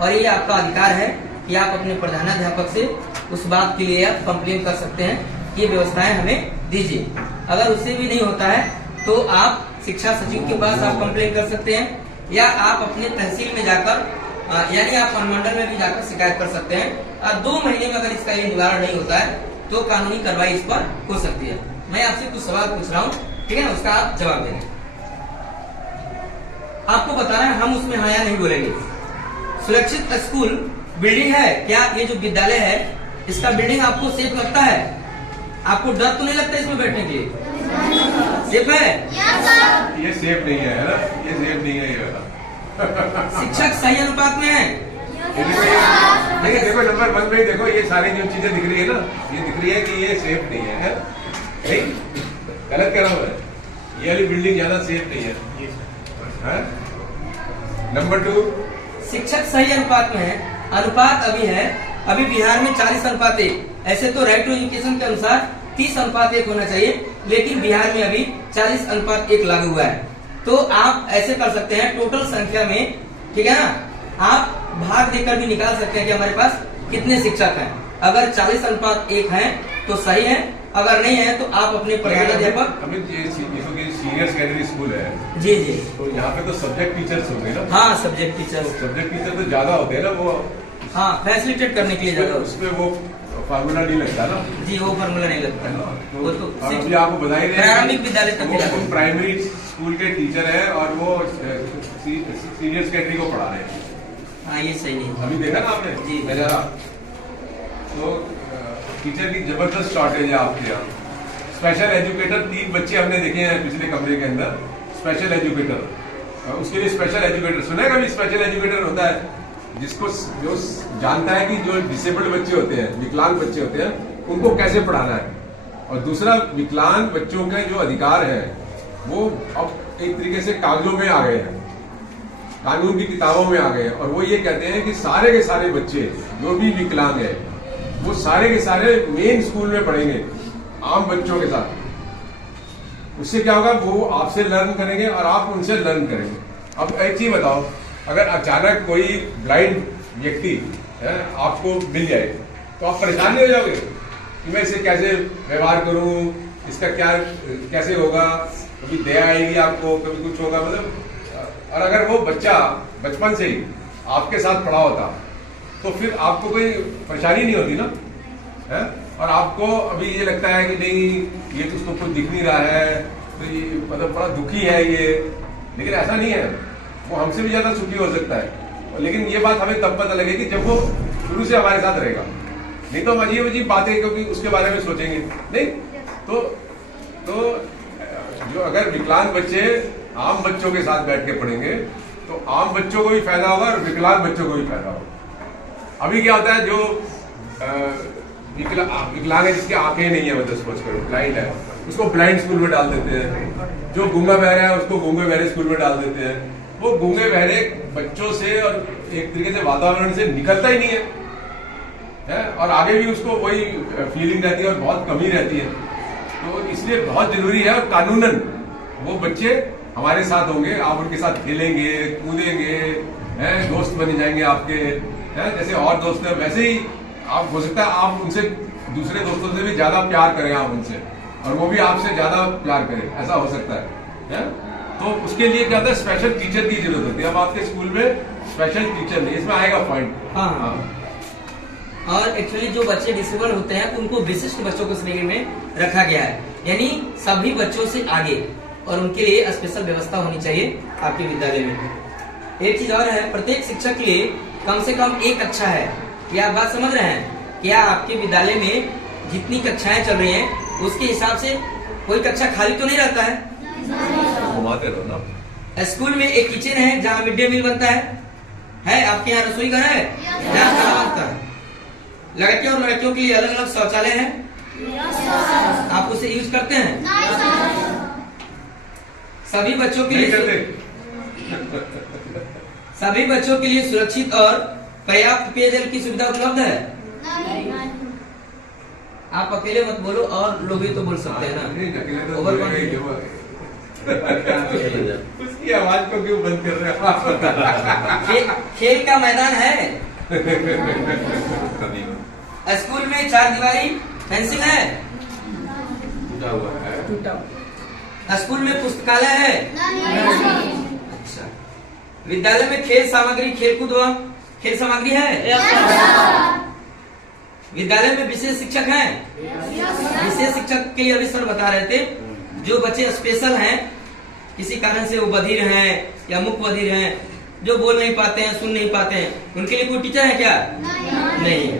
और ये आपका अधिकार है कि आप अपने प्रधानाध्यापक से उस बात के लिए आप कंप्लेन कर सकते हैं कि ये व्यवस्थाएं हमें दीजिए। अगर उससे भी नहीं होता है तो आप शिक्षा सचिव के पास आप कंप्लेन कर सकते हैं, या आप अपने तहसील में जाकर यानी आप अनुमंडल में भी जाकर शिकायत कर सकते हैं। और 2 महीने में अगर इसका ये निवारण नहीं होता है तो कानूनी कार्रवाई इस पर हो सकती है। मैं आपसे कुछ सवाल पूछ रहा हूँ, ठीक है ना, उसका आप जवाब देंगे। आपको बताना है, हम उसमें हाँ या नहीं बोलेंगे। सुरक्षित स्कूल बिल्डिंग है क्या? ये जो विद्यालय है इसका बिल्डिंग आपको सेफ लगता है? आपको डर तो नहीं लगता इसमें बैठने के लिए? सेफ है? ये सेफ नहीं है ना, ये सेफ नहीं है। ये शिक्षक सही अनुपात में है? देखो नंबर 1 में देखो ये सारी जो चीजें दिख रही है ना, ये दिख रही है कि ये सेफ नहीं है। नहीं, गलत कह रहा हूँ मैं? ये वाली बिल्डिंग ज्यादा सेफ नहीं है। नंबर 2, शिक्षक सही अनुपात में है। अनुपात अभी है, अभी बिहार में 40:1। ऐसे तो राइट टू एजुकेशन के अनुसार 30:1 होना चाहिए, लेकिन बिहार में अभी 40:1 लागू हुआ है। तो आप ऐसे कर सकते हैं, टोटल संख्या में, ठीक है ना, आप भाग देकर भी निकाल सकते हैं कि हमारे पास कितने शिक्षक हैं। अगर 40:1 है तो सही है, अगर नहीं है तो आप अपने प्रधानाध्यापक। सीनियर सेकेंडरी स्कूल है जी जी, तो यहाँ पे तो सब्जेक्ट टीचर्स होंगे ना। हाँ, सब्जेक्ट टीचर। सब्जेक्ट टीचर तो ज्यादा होते हैं ना, वो हाँ, फैसिलिटेट करने के लिए ज्यादा। उसमें वो फार्मूला नहीं लगता ना जी, वो फार्मूला नहीं लगता। वो तो अभी आपको बधाई दे, प्रारंभिक विद्यालय तक वो प्राइमरी स्कूल के टीचर है और वो सीनियर सेकेंडरी को पढ़ा रहे हैं। हाँ, ये सही नहीं। अभी देखा ना आपने जी नजारा, तो टीचर की जबरदस्त शॉर्टेज है आपके यहाँ। स्पेशल एजुकेटर 3 बच्चे हमने देखे हैं पिछले कमरे के अंदर। स्पेशल एजुकेटर, उसके लिए स्पेशल एजुकेटर सुना है कभी? स्पेशल एजुकेटर होता है जिसको जो जानता है कि जो डिसेबल्ड बच्चे होते हैं, विकलांग बच्चे होते हैं, उनको कैसे पढ़ाना है। और दूसरा, विकलांग बच्चों के जो अधिकार है वो अब एक तरीके से कागजों में आ गए हैं, कानून की किताबों में आ गए हैं। और वो ये कहते हैं कि सारे के सारे बच्चे जो भी विकलांग है वो सारे के सारे मेन स्कूल में पढ़ेंगे आम बच्चों के साथ। उससे क्या होगा, वो आपसे लर्न करेंगे और आप उनसे लर्न करेंगे। अब एक चीज बताओ, अगर अचानक कोई ब्लाइंड व्यक्ति आपको मिल जाए तो आप परेशान नहीं हो जाओगे कि मैं इसे कैसे व्यवहार करूं, इसका क्या कैसे होगा? कभी दया आएगी आपको, कभी कुछ होगा, मतलब। और अगर वो बच्चा बचपन से ही आपके साथ पढ़ा होता तो फिर आपको कोई परेशानी नहीं होती ना, है? और आपको अभी ये लगता है कि नहीं, ये तो उसको कुछ दिख नहीं रहा है, तो ये मतलब बड़ा दुखी है ये। लेकिन ऐसा नहीं है, वो हमसे भी ज्यादा सुखी हो सकता है। लेकिन ये बात हमें तब पता लगेगी जब वो शुरू से हमारे साथ रहेगा। नहीं तो हम अजीब अजीब बातें क्योंकि उसके बारे में सोचेंगे नहीं। तो जो अगर विकलांग बच्चे आम बच्चों के साथ बैठ के पढ़ेंगे तो आम बच्चों को भी फायदा होगा और विकलांग बच्चों को भी फायदा होगा। अभी क्या होता है, जो विकलांग है, जिसकी आंखें नहीं है, मतलब सपोज करो ब्लाइंड है, उसको ब्लाइंड स्कूल में डाल देते हैं। जो गूंगा बहरा है उसको गूंगे बहरे स्कूल में डाल देते हैं। वो गूंगे बहरे बच्चों से और एक तरीके से वातावरण से निकलता ही नहीं है, और आगे भी उसको वही फीलिंग रहती है और बहुत कमी रहती है। तो इसलिए बहुत जरूरी है, और कानूनन वो बच्चे हमारे साथ होंगे, आप उनके साथ खेलेंगे, कूदेंगे, दोस्त बन जाएंगे आपके, जैसे और दोस्त हैं वैसे ही आप, हो सकता है आप उनसे, दूसरे दोस्तों से भी ज्यादा प्यार करें आप उनसे, और वो भी आपसे ज्यादा प्यार करें, ऐसा हो सकता है? तो उसके लिए क्या होता है, स्पेशल टीचर की जरूरत होती है। अब आपके स्कूल में स्पेशल टीचर नहीं, इसमें आएगा पॉइंट। हाँ। और एक्चुअली जो बच्चे डिसेबल होते हैं उनको विशिष्ट बच्चों को श्रेणी में रखा गया है, यानी सभी बच्चों से आगे, और उनके लिए स्पेशल व्यवस्था होनी चाहिए आपके विद्यालय में। एक चीज और है, प्रत्येक शिक्षक के लिए कम से कम एक कक्षा है। क्या आप बात समझ रहे हैं? क्या आपके विद्यालय में जितनी कक्षाएं चल रही हैं उसके हिसाब से कोई कक्षा खाली तो नहीं रहता है? घुमाते रहो ना। स्कूल में एक किचन है जहाँ मिड डे मील बनता है? आपके यहाँ रसोई घर है जहाँ खाना बनता है? लड़के और लड़कियों के लिए अलग अलग शौचालय है, आप उसे यूज करते हैं? सभी बच्चों के लिए सभी बच्चों के लिए सुरक्षित और पर्याप्त पेयजल की सुविधा उपलब्ध है? आप अकेले मत बोलो, और लोग भी तो बोल सकते हैं ना। ओवर उसकी आवाज को क्यों बंद कर रहे हो आप? खेल का मैदान है, स्कूल में 4 दीवारी फेंसिंग है, टूटा हुआ है, स्कूल में पुस्तकालय है, अच्छा, विद्यालय में खेल सामग्री खेलकूद व खेल सामग्री है, विद्यालय में विशेष शिक्षक हैं, विशेष शिक्षक के लिए अभी सर बता रहे थे, जो बच्चे स्पेशल हैं, किसी कारण से वो बधिर हैं या मुख बधिर हैं, जो बोल नहीं पाते हैं, सुन नहीं पाते हैं, उनके लिए कोई टीचर है क्या? नहीं है।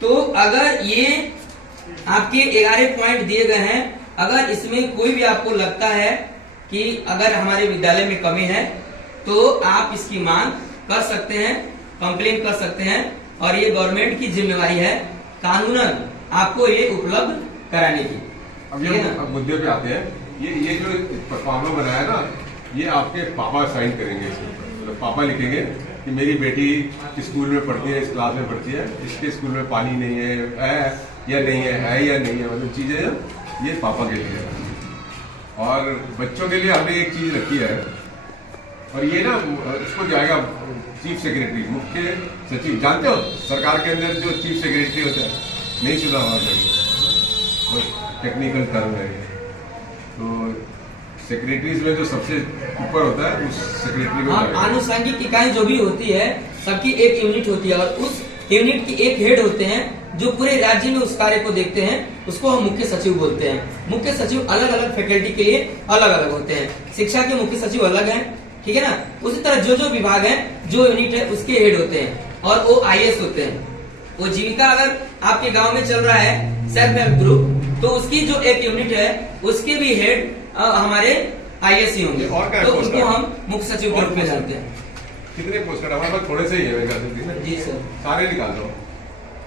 तो अगर ये आपके 11 पॉइंट दिए गए हैं, अगर इसमें कोई भी आपको लगता है कि अगर हमारे विद्यालय में कमी है, तो आप इसकी मांग कर सकते हैं, कंप्लेन कर सकते हैं, और ये गवर्नमेंट की जिम्मेवारी है कानूनन आपको ये उपलब्ध कराने की। अब ये मुद्दे पे आते हैं, ये जो फॉर्मूला बनाया ना, ये आपके पापा साइन करेंगे इसके ऊपर, मतलब पापा लिखेंगे कि मेरी बेटी इस स्कूल में पढ़ती है, इस क्लास में पढ़ती है, इसके स्कूल में पानी नहीं है या नहीं है या नहीं है, मतलब चीजें ये पापा के लिए है। और बच्चों के लिए हमने एक चीज रखी है, और ये ना इसको जाएगा चीफ सेक्रेटरी, मुख्य सचिव, जानते हो सरकार के अंदर जो चीफ सेक्रेटरी होता है, नहीं सुना होगा चाहिए, टेक्निकल टर्म है। तो सेक्रेटरीज में जो सबसे ऊपर होता है उस सेक्रेटरी को आनुषंगिक इकाई जो भी होती है, सबकी एक यूनिट होती है, और उस यूनिट की एक हेड होते हैं जो पूरे राज्य में उस कार्य को देखते हैं, उसको हम मुख्य सचिव बोलते हैं। मुख्य सचिव अलग अलग फैकल्टी के लिए अलग अलग होते हैं, शिक्षा के मुख्य सचिव अलग हैं, ठीक है ना। उसी तरह जो विभाग है, जो यूनिट है, उसके हेड होते हैं, और वो IAS होते हैं। वो जीविका अगर आपके गांव में चल रहा है, सेल्फ हेल्प ग्रुप, तो उसकी जो एक यूनिट है, उसके भी हेड हमारे IAS ही होंगे, तो उनको हम मुख्य सचिव के रूप में जानते हैं। कितने पोस्ट हमारे पास थोड़े से ही है, जी सर, सारे निकाल दो।